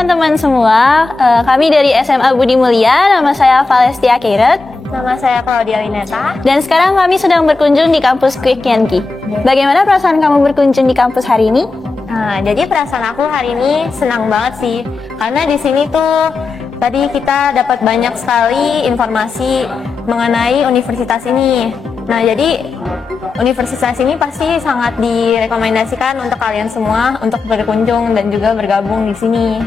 teman-teman semua, kami dari SMA Budi Mulia, nama saya Valestia Keiret. Nama saya Claudia Lineta. Dan sekarang kami sedang berkunjung di kampus Quick Yanki. Bagaimana perasaan kamu berkunjung di kampus hari ini? Nah, jadi perasaan aku hari ini senang banget sih, karena di sini tuh tadi kita dapat banyak sekali informasi mengenai universitas ini. Nah, jadi universitas ini pasti sangat direkomendasikan untuk kalian semua untuk berkunjung dan juga bergabung di sini.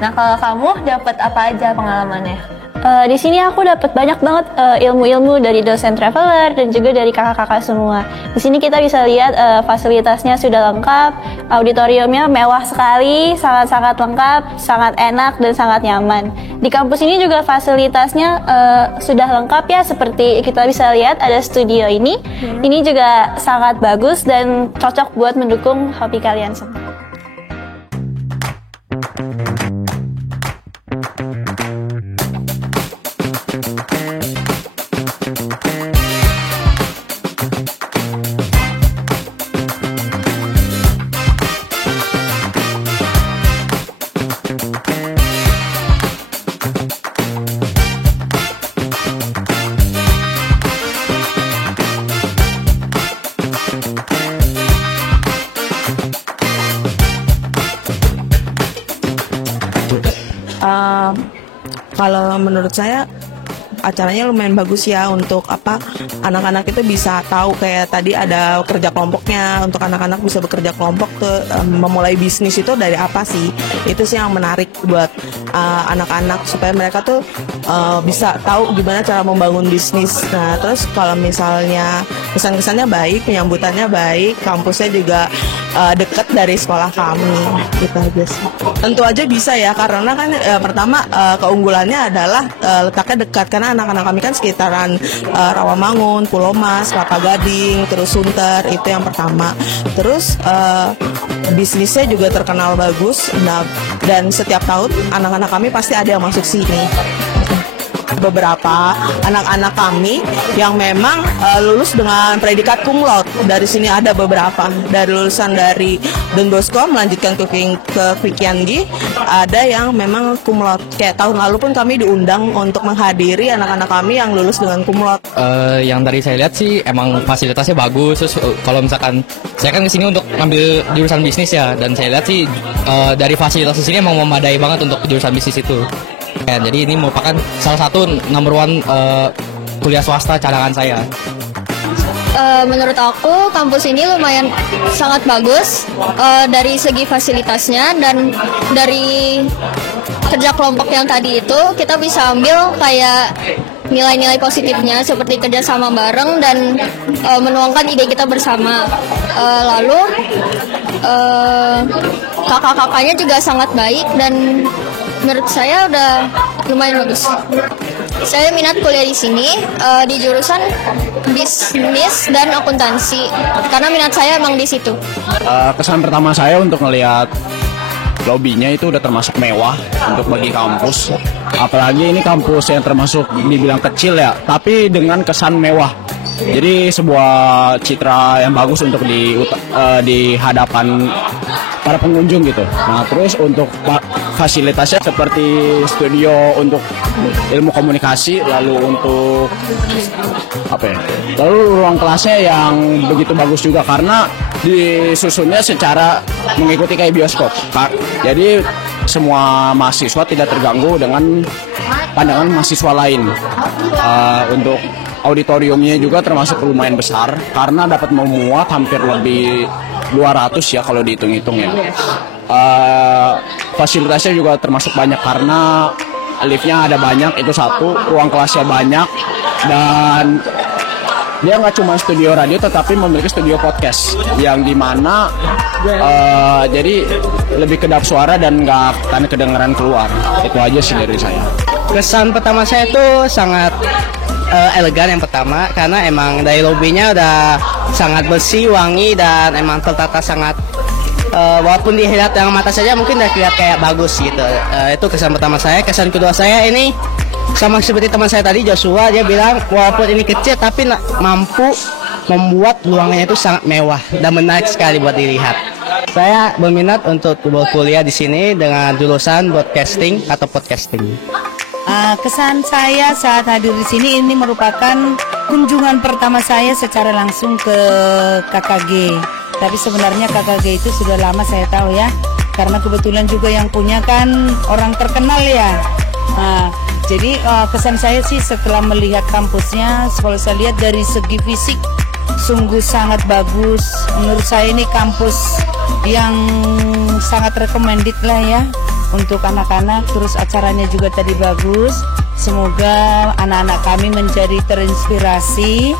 Nah, kalau kamu dapat apa aja pengalamannya? Di sini aku dapat banyak banget ilmu-ilmu dari dosen traveler dan juga dari kakak-kakak semua. Di sini kita bisa lihat fasilitasnya sudah lengkap, auditoriumnya mewah sekali, sangat-sangat lengkap, sangat enak dan sangat nyaman. Di kampus ini juga fasilitasnya sudah lengkap ya, seperti kita bisa lihat ada studio ini. Ini juga sangat bagus dan cocok buat mendukung hobi kalian semua. Kalau menurut saya acaranya lumayan bagus ya, untuk anak-anak itu bisa tahu, kayak tadi ada kerja kelompoknya, untuk anak-anak bisa bekerja kelompok tuh, memulai bisnis itu dari apa sih, itu sih yang menarik buat anak-anak, supaya mereka tuh bisa tahu gimana cara membangun bisnis. Nah, terus kalau misalnya kesan-kesannya baik, penyambutannya baik, kampusnya juga dekat dari sekolah kami, gitu aja sih. Tentu aja bisa ya, karena kan pertama keunggulannya adalah letaknya dekat, karena anak-anak kami kan sekitaran Rawamangun, Pulau Mas, Kelapa Gading, terus Sunter, itu yang pertama. Terus bisnisnya juga terkenal bagus. Nah, dan setiap tahun anak-anak kami pasti ada yang masuk sini. Beberapa anak-anak kami yang memang lulus dengan predikat cum laude. Dari sini ada beberapa dari lulusan dari Don Bosco melanjutkan ke Quick Yanki. Ada yang memang cum laude. Kayak tahun lalu pun kami diundang untuk menghadiri anak-anak kami yang lulus dengan cum laude. Yang dari saya lihat sih emang fasilitasnya bagus. Terus kalau misalkan saya kan kesini untuk ngambil jurusan bisnis ya, dan saya lihat sih dari fasilitas di sini emang memadai banget untuk jurusan bisnis itu. Ya, jadi ini merupakan salah satu number one kuliah swasta cadangan saya. Menurut aku kampus ini lumayan sangat bagus dari segi fasilitasnya, dan dari kerja kelompok yang tadi itu kita bisa ambil kayak nilai-nilai positifnya seperti kerjasama bareng dan menuangkan ide kita bersama. Lalu kakak-kakaknya juga sangat baik dan menurut saya udah lumayan bagus. Saya minat kuliah di sini di jurusan bisnis dan akuntansi karena minat saya emang di situ. Kesan pertama saya untuk melihat lobinya itu udah termasuk mewah untuk bagi kampus. Apalagi ini kampus yang termasuk dibilang kecil ya, tapi dengan kesan mewah. Jadi sebuah citra yang bagus untuk di hadapan para pengunjung gitu. Nah, terus untuk fasilitasnya seperti studio untuk ilmu komunikasi, lalu untuk lalu ruang kelasnya yang begitu bagus juga karena disusunnya secara mengikuti kayak bioskop. Jadi semua mahasiswa tidak terganggu dengan pandangan mahasiswa lain. Untuk auditoriumnya juga termasuk lumayan besar karena dapat memuat hampir lebih 200 ya kalau dihitung-hitung ya. Fasilitasnya juga termasuk banyak karena liftnya ada banyak, itu satu, ruang kelasnya banyak, dan dia nggak cuma studio radio tetapi memiliki studio podcast yang dimana jadi lebih kedap suara dan nggak akan kedengeran keluar. Itu aja sih dari saya. Kesan pertama saya tuh sangat elegan yang pertama, karena emang dari lobbynya udah sangat bersih, wangi, dan emang tertata sangat walaupun dilihat dengan mata saja mungkin udah kelihatan kayak bagus gitu. Itu kesan pertama saya. Kesan kedua saya ini sama seperti teman saya tadi Joshua, dia bilang walaupun ini kecil tapi mampu membuat ruangannya itu sangat mewah dan menarik sekali buat dilihat. Saya berminat untuk berkuliah di sini dengan jurusan broadcasting atau podcasting. Kesan saya saat hadir di sini ini merupakan kunjungan pertama saya secara langsung ke KKG. Tapi sebenarnya KKG itu sudah lama saya tahu ya, karena kebetulan juga yang punya kan orang terkenal ya. Jadi kesan saya sih setelah melihat kampusnya, kalau saya lihat dari segi fisik sungguh sangat bagus. Menurut saya ini kampus yang sangat recommended lah ya untuk anak-anak. Terus acaranya juga tadi bagus. Semoga anak-anak kami menjadi terinspirasi.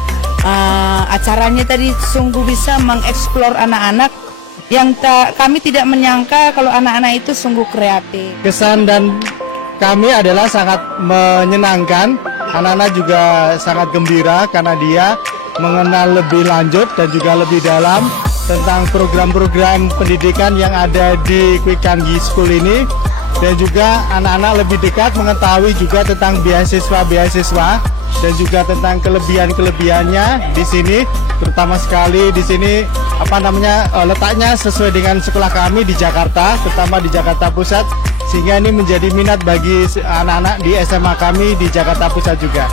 Acaranya tadi sungguh bisa mengeksplor anak-anak yang kami tidak menyangka kalau anak-anak itu sungguh kreatif. Kesan dan kami adalah sangat menyenangkan. Anak-anak juga sangat gembira karena dia mengenal lebih lanjut dan juga lebih dalam tentang program-program pendidikan yang ada di Quick Canggih School ini, dan juga anak-anak lebih dekat mengetahui juga tentang beasiswa-beasiswa dan juga tentang kelebihan-kelebihannya di sini, terutama sekali di sini letaknya sesuai dengan sekolah kami di Jakarta, terutama di Jakarta Pusat, sehingga ini menjadi minat bagi anak-anak di SMA kami di Jakarta Pusat juga.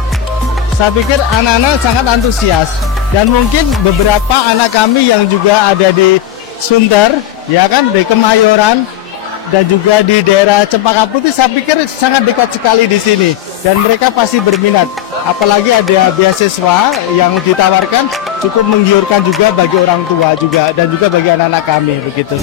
Saya pikir anak-anak sangat antusias, dan mungkin beberapa anak kami yang juga ada di Sunter, ya kan, di Kemayoran, dan juga di daerah Cempaka Putih, saya pikir sangat dekat sekali di sini, dan mereka pasti berminat. Apalagi ada beasiswa yang ditawarkan, cukup menggiurkan juga bagi orang tua juga, dan juga bagi anak-anak kami, begitu.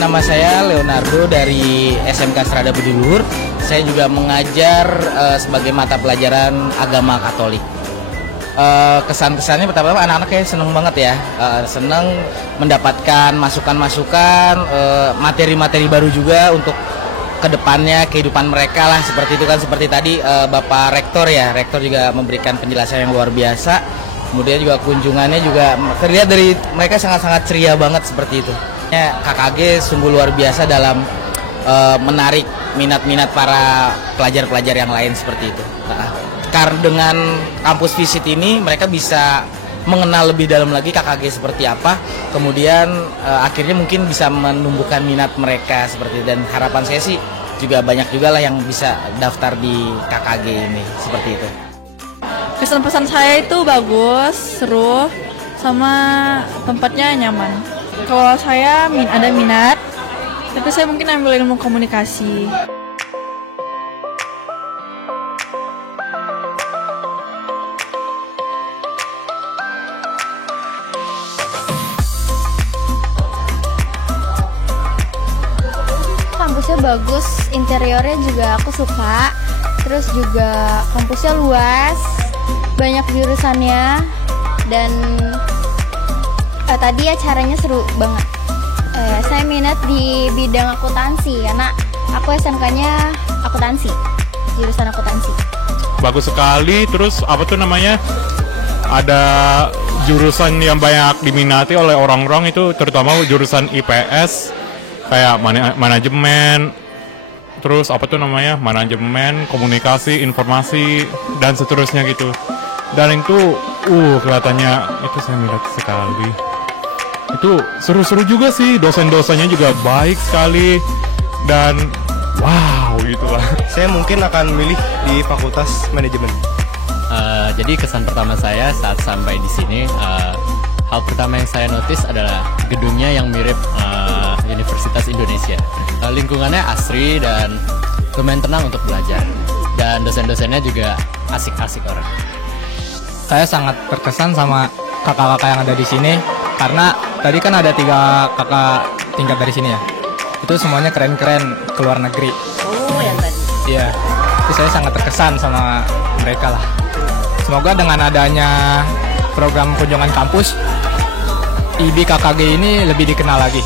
Nama saya Leonardo dari SMK Strada Budi Luhur. Saya juga mengajar sebagai mata pelajaran agama Katolik. Kesan-kesannya pertama anak-anak kayak seneng banget ya, seneng mendapatkan masukan-masukan, materi-materi baru juga untuk kedepannya kehidupan mereka lah, seperti itu kan, seperti tadi Bapak Rektor ya, Rektor juga memberikan penjelasan yang luar biasa. Kemudian juga kunjungannya juga terlihat dari mereka sangat-sangat ceria banget seperti itu. KKG sungguh luar biasa dalam menarik minat-minat para pelajar-pelajar yang lain seperti itu. Karena dengan kampus visit ini mereka bisa mengenal lebih dalam lagi KKG seperti apa, kemudian akhirnya mungkin bisa menumbuhkan minat mereka seperti itu. Dan harapan saya sih juga banyak juga lah yang bisa daftar di KKG ini seperti itu. Kesan-pesan saya itu bagus, seru, sama tempatnya nyaman. Kalau saya ada minat, tapi saya mungkin ambil ilmu komunikasi. Kampusnya bagus, interiornya juga aku suka. Terus juga kampusnya luas, banyak jurusannya, dan tadi acaranya seru banget. Saya minat di bidang akuntansi karena aku SMK-nya akuntansi, jurusan akuntansi. Bagus sekali. Terus apa tuh namanya? Ada jurusan yang banyak diminati oleh orang-orang itu, terutama jurusan IPS kayak manajemen. Terus apa tuh namanya? Manajemen, komunikasi, informasi, dan seterusnya gitu. Dan itu kelihatannya itu saya minat sekali. Itu seru-seru juga sih, dosen-dosennya juga baik sekali, dan wow gitulah. Saya mungkin akan milih di Fakultas Manajemen. Jadi kesan pertama saya saat sampai di sini, hal pertama yang saya notice adalah gedungnya yang mirip Universitas Indonesia. Lingkungannya asri dan lumayan tenang untuk belajar. Dan dosen-dosennya juga asik-asik orang. Saya sangat terkesan sama kakak-kakak yang ada di sini karena tadi kan ada 3 kakak tingkat dari sini ya. Itu semuanya keren-keren, keluar negeri. Oh, yang tadi. Iya. Itu saya sangat terkesan sama mereka lah. Semoga dengan adanya program kunjungan kampus, IB KKG ini lebih dikenal lagi.